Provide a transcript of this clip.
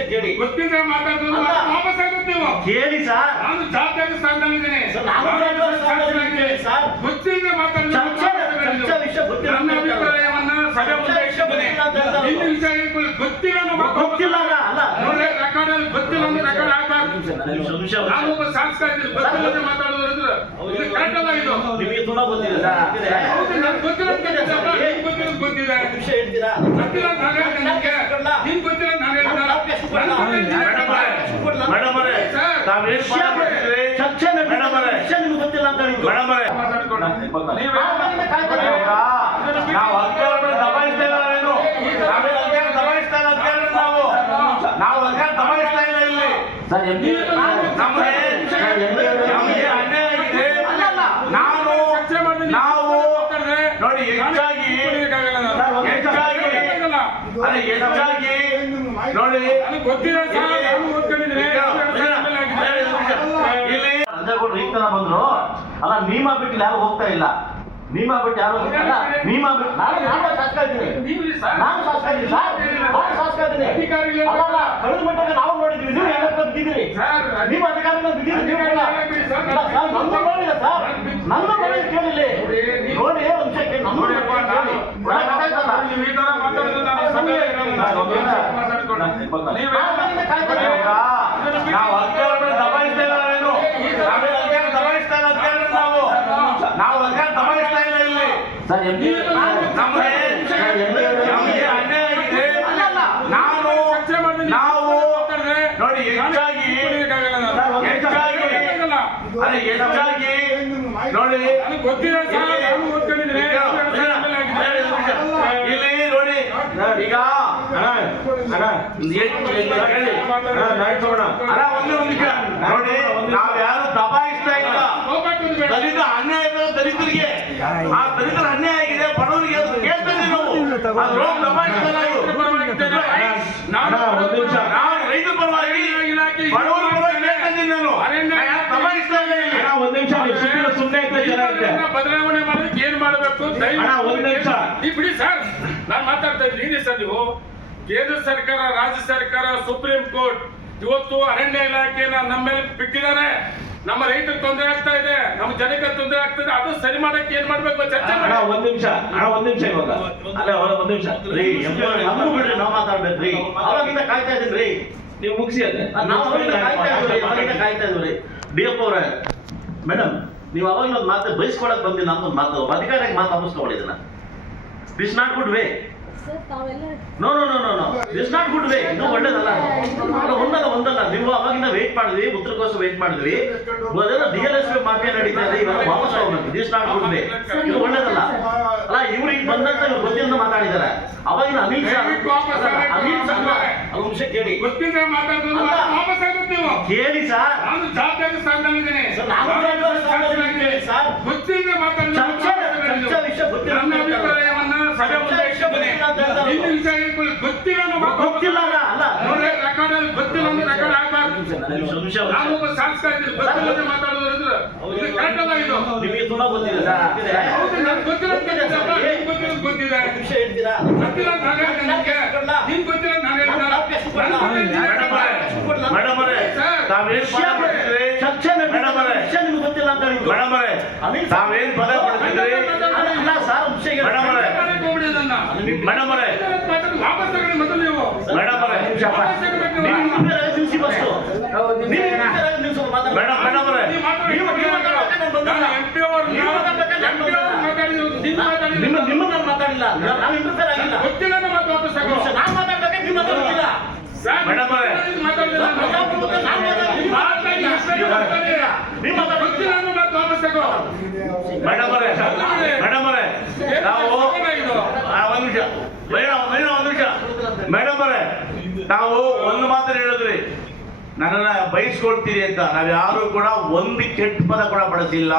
ನಿಮಿಷ ಕೇಳಿ. ಗೊತ್ತಿದೆ ಮಾತಾಡೋದು ವಾಪಸ್ ಆಗುತ್ತೆ ನೀವು. ಕೇಳಿ ಸರ್, ನಾನು ಜವಾಬ್ದಾರಿ ಸ್ಥಾನದಲ್ಲಿದ್ದೇನೆ. ಗೊತ್ತಿದೆ ಮಾತಾಡೋದು. ಚರ್ಚಾ ವಿಷಯ ಗೊತ್ತಿಲ್ಲ. ನನ್ನ ಅಭಿಪ್ರಾಯವನ್ನ ಸಭೆ ಮುಂದೆ ಇಟ್ಟಿದ್ದೇನೆ. ಇನ್ನು ವಿಷಯ ಗೊತ್ತಿಲ್ಲ ಗೊತ್ತಿಲ್ಲ ಅಲ್ಲ ನೋಡಿ, ರೆಕಾರ್ಡ್ ಅಲ್ಲಿ ಗೊತ್ತಿಲ್ಲ ಅಂದ್ರೆ ರೆಕಾರ್ಡ್ ಆಗಬಾರ್ದು. ನಾನು ಒಬ್ಬ ಶಾಸಕ ಇದ್ದೀನಿ, ಗೊತ್ತಿಲ್ಲದೆ ಮಾತಾಡೋದ್ರಿಂದ ಇದು ಕರೆಕ್ಟ್ ಅಲ್ಲ. ಇದು ನಿಮಗೆ ತುಂಬಾ ಗೊತ್ತಿದೆ ಸರ್. ಹೌದು, ನಾನು ಗೊತ್ತಿಲ್ಲ ಅಂತ ಗೊತ್ತಿದೆ. ವಿಷಯ ಹೇಳ್ತೀರಾ? ಗೊತ್ತಿಲ್ಲ ಅಂತ ನಾನು ಹೇಳ್ತೇನೆ. ನಿಮ್ಗೆ ಗೊತ್ತಿಲ್ಲ ಅಂತ ನಾನು ಹೇಳ್ತೇನೆ. ಮೇಡಮ್ ಅವರೇ, ಚರ್ಚೆ ನಿಮ್ಗೆ ಗೊತ್ತಿಲ್ಲ ಅಂತ ನಾವು ಅಧಿಕಾರವನ್ನು ದಬಾಯಿಸ್ತಾ ಇಲ್ಲ. ದಬಾಯಿಸ್ತಾ ಇಲ್ಲ ಅಂತ ಹೇಳಿದ್ರೆ ನಾವು ಅಧಿಕಾರ ದಬಾಯಿಸ್ತಾ ಇಲ್ಲ. ಇಲ್ಲಿ ನಮಗೆ ಅನ್ಯಾಯ ಆಗಿದೆ. ನಾವು ನೋಡಿ ಹೆಚ್ಚಾಗಿ ನೋಡಿ ಇಲ್ಲಿ ಅಂಜೇಗೌಡರು ಈಗ ತರ ಬಂದ್ರು ಅಲ್ಲ. ನೀಮ ಬಿಟ್ಟು ಯಾರು ಹೋಗ್ತಾ ಇಲ್ಲ. ನೀಮ ಬಿಟ್ಟು ಯಾರು ಹೋಗ್ತಾಯಿಲ್ಲ. ನೀಮ ಬಿಟ್ಟು ನಾನು ಶಾಸಕ ಇದ್ದೀನಿ. ನಾನು ಶಾಸಕ ಇದ್ದೀನಿ ಸರ್. ನಾನು ಶಾಸಕ ಇದ್ದೀನಿ. ಅಲ್ಲ, ಕಳೆದ ಮಟ್ಟಕ್ಕೆ ನಾವು ನೋಡಿದ್ವಿ. ನೀವು ಎಲ್ಲ ಬಿದ್ದಿದ್ರಿ. ನೀವು ಅಧಿಕಾರಿಗಳು ಬಿದ್ದಿದ್ರಿ. ನಂದು ನೋಡಿಲ್ಲ ಸರ್. ನಂದು ನೋಡಿ ಕೇಳಿಲ್ಲ. ನೋಡಿ ಒಂದು ಸೆಕೆಂಡ್ ನಮ್ಮ ನಾವು ಅಧಿಕಾರವನ್ನು ದಬಾಯಿಸ್ತಾ ಇಲ್ಲ. ದಬಾಯಿಸ್ತಾ ಇಲ್ಲ ಅಂತ ಹೇಳಿದ್ರೆ ನಾವು ಅಧಿಕಾರ ದಬಾಯಿಸ್ತಾ ಇಲ್ಲ. ಇಲ್ಲಿ ನಮಗೆ ಅನ್ಯಾಯ ಆಗಿದೆ. ನಾವು ನೋಡಿ ಹೆಚ್ಚಾಗಿ ನೋಡಿ ಇಲ್ಲಿ ನೋಡಿ ಈಗ ನೋಡಿ ನಾವ್ ಯಾರು ದಬಾಯಿಸ್ತಾ ಇಲ್ಲ. ದಲಿತ ಅನ್ಯಾಯ ದಲಿತರಿಗೆ ಆ ದಲಿತರ ಅನ್ಯಾಯ ಆಗಿದೆ. ಬಡವರಿಗೆ ಅದು ಕೇಳ್ತಾ ಇದ್ದೀವಿ ನಾವು. ದಬಾಯಿಸ್ತಾ ರೈತರ ಪರವಾಗಿ ಬಡವರ ಪರವಾಗಿ ಕೇಳ್ತಾ ಇದ್ದೀನಿ ನಾನು. ದಬಾಯಿಸ್ತಾ ಇಲ್ಲ. ಒಂದ್ ನಿಮಿಷ ಸುಮ್ಮನೆ ಬದಲಾವಣೆ ಮಾಡೋದಕ್ಕೆ ಏನ್ ಮಾಡಬೇಕು ಒಂದ್ ನಿಮಿಷ ಬಿಡಿ ಸರ್. ನಾನು ಮಾತಾಡ್ತಾ ಇದ್ದೀನಿ ಸರ್. ನೀವು ಕೇಂದ್ರ ಸರ್ಕಾರ, ರಾಜ್ಯ ಸರ್ಕಾರ, ಸುಪ್ರೀಂ ಕೋರ್ಟ್ ಇವತ್ತು ಅರಣ್ಯ ಇಲಾಖೆನ ನಮ್ಮ ಮೇಲೆ ಬಿಟ್ಟಿದ್ದಾರೆ. ನಮ್ಮ ರೈತರಿಗೆ ತೊಂದರೆ ಆಗ್ತಾ ಇದೆ, ನಮ್ಮ ಜನಕ್ಕೆ ತೊಂದರೆ ಆಗ್ತದೆ. ಅದು ಸರಿ ಮಾಡಕ್ಕೆ ಏನ್ ಮಾಡ್ಬೇಕು ಚರ್ಚೆ ಮಾಡಿ. ಒಂದ್ ನಿಮಿಷ ಇವಾಗ ಒಂದ್ ನಿಮಿಷ ನಮಗೂ ಬಿಡ್ರಿ, ನಾವು ಮಾತಾಡ್ಬೇಕ್ರಿ. ಅವಾಗಿಂದ ಕಾಯ್ತಾ ಇದೀನಿ. ನೀವು ಮುಗಿಸಿ ಅದೇ ಕಾಯ್ತಾ ಇದ್ರಿ. ಡಿಎಫ್ ಅವರೇ, ಮೇಡಮ್ ನೀವು ಅವಾಗಲೂ ಒಂದು ಮಾತು ಬಯಸ್ಕೊಳಕ್ ಬಂದಿ. ನಮ್ದೊಂದು ಮಾತು ಅಧಿಕಾರಿಯಾಗಿ ಮಾತು ಅನಿಸ್ಕೊಳ್ಳಿದನ್ನ. This not good way. No no no no no this not good way. ಇದು ಒಳ್ಳೇದಲ್ಲ. ಒಂದಲ್ಲ ನೀವು ಅವಾಗಿಂದ ವೇಟ್ ಮಾಡಿದ್ವಿ, ಉತ್ತರಕ್ಕೋಸ್ಕರ ವೇಟ್ ಮಾಡಿದ್ವಿ. DLSP ಮಾಫಿಯಾ ನಡೀತಾ ಇದೆ. ಇವಾಗ ವಾಪಸ್ ಹೋಗ್ಬೇಕು. This not good way. ಇದು ಒಳ್ಳೇದಲ್ಲ ಅಲ್ಲ. ಇವ್ರು ಈಗ ಬಂದಂತ ಇವ್ರು ಗೊತ್ತಿಂದ ಮಾತಾಡಿದ್ದಾರೆ. ಅವಾಗಿನ ಅಮಿತ್ ಶಾ ಅಂಶ ಕೇಳಿ. ಗೊತ್ತಿದೆ ಮಾತಾಡೋದು ವಾಪಸ್ ಆಗುತ್ತೆ ನೀವು. ಕೇಳಿ ಸರ್, ನಾನು ಜವಾಬ್ದಾರಿ ಸ್ಥಾನದಲ್ಲಿದ್ದೇನೆ. ಗೊತ್ತಿದೆ ಮಾತಾಡೋದು. ಚರ್ಚಾ ವಿಷಯ ಗೊತ್ತಿಲ್ಲ. ನನ್ನ ಅಭಿಪ್ರಾಯವನ್ನ ಸಭೆ ಮುಂದೆ ಇಟ್ಟಿದ್ದೇನೆ. ಇನ್ನು ವಿಷಯ ಗೊತ್ತಿಲ್ಲ ಅಲ್ಲ ನೋಡಿ, ರೆಕಾರ್ಡ್ ಅಲ್ಲಿ ಗೊತ್ತಿಲ್ಲ ಅಂದ್ರೆ ರೆಕಾರ್ಡ್ ಆಗಬಾರ್ದು. ನಾನು ಒಬ್ಬ ಶಾಸಕ ಇದ್ದೀನಿ, ಗೊತ್ತಿಲ್ಲದೆ ಮಾತಾಡೋದ್ರಿಂದ ಇದು ಕರೆಕ್ಟ್ ಅಲ್ಲ. ಇದು ನಿಮಗೆ ತುಂಬಾ ಗೊತ್ತಿದೆ ಸರ್. ಹೌದು, ನಾನು ಗೊತ್ತಿಲ್ಲ ಗೊತ್ತಿದೆ. ವಿಷಯ ಹೇಳ್ತೀರಾ? ಗೊತ್ತಿಲ್ಲ ಅಂತ ನಾನು ಹೇಳ್ತೇನೆ. ನಿಮ್ಗೆ ಗೊತ್ತಿಲ್ಲ ಅಂತ ನಾನು ಹೇಳ್ತೇನೆ. ಮೇಡಮ್ ಅವರೇ, ಚರ್ಚೆ ನಿಮ್ಗೆ ಗೊತ್ತಿಲ್ಲ ಅಂತ ತಾವೇನ್ ಪದ ಪಡ್ತಿದ್ರಿ? ಮೇಡಮ್ ಅವರೇ, ವಾಪಸ್ ತಗೊಳ್ಳಿ ಮೊದಲು ನೀವು. ಮೇಡಮ್ ಅವರೇ, ಮೇಡಮ್ ಅವರೇ, ನಿಮ್ಮನ್ನ ಮಾತಾಡಿಲ್ಲ. ನಾವು ಇಂಟರ್ಫೇರ್ ಆಗಿಲ್ಲ. ಗೊತ್ತಿಲ್ಲ ಮಾತು ವಾಪಸ್ ತಗೊಳ್ಳಿ. ನಾನು ಮಾತಾಡ್ಬೇಕಾದ್ರೆ ನೀವು ಮಾತಾಡ್ತಿಲ್ಲ. ಮೇಡಮ್ ಅವರೇ, ಗೊತ್ತಿಲ್ಲ ಮಾತು ವಾಪಸ್ ತಗೋ. ಮೇಡಮ್ ಅವರೇ, ಮೇಡಮ್ ಅವರೇ, ನಾವು ಒಂದ್ ನಿಮಿಷ ಮೇಡಮ್ ಅವರೇ, ನಾವು ಒಂದು ಮಾತು ಹೇಳಿದ್ರಿ, ನನ್ನನ್ನ ಬಯಸ್ಕೊಳ್ತೀರಿ ಅಂತ. ನಾವ್ ಯಾರು ಕೂಡ ಒಂದು ಕೆಟ್ಟ ಪದ ಕೂಡ ಬಳಸಿಲ್ಲ.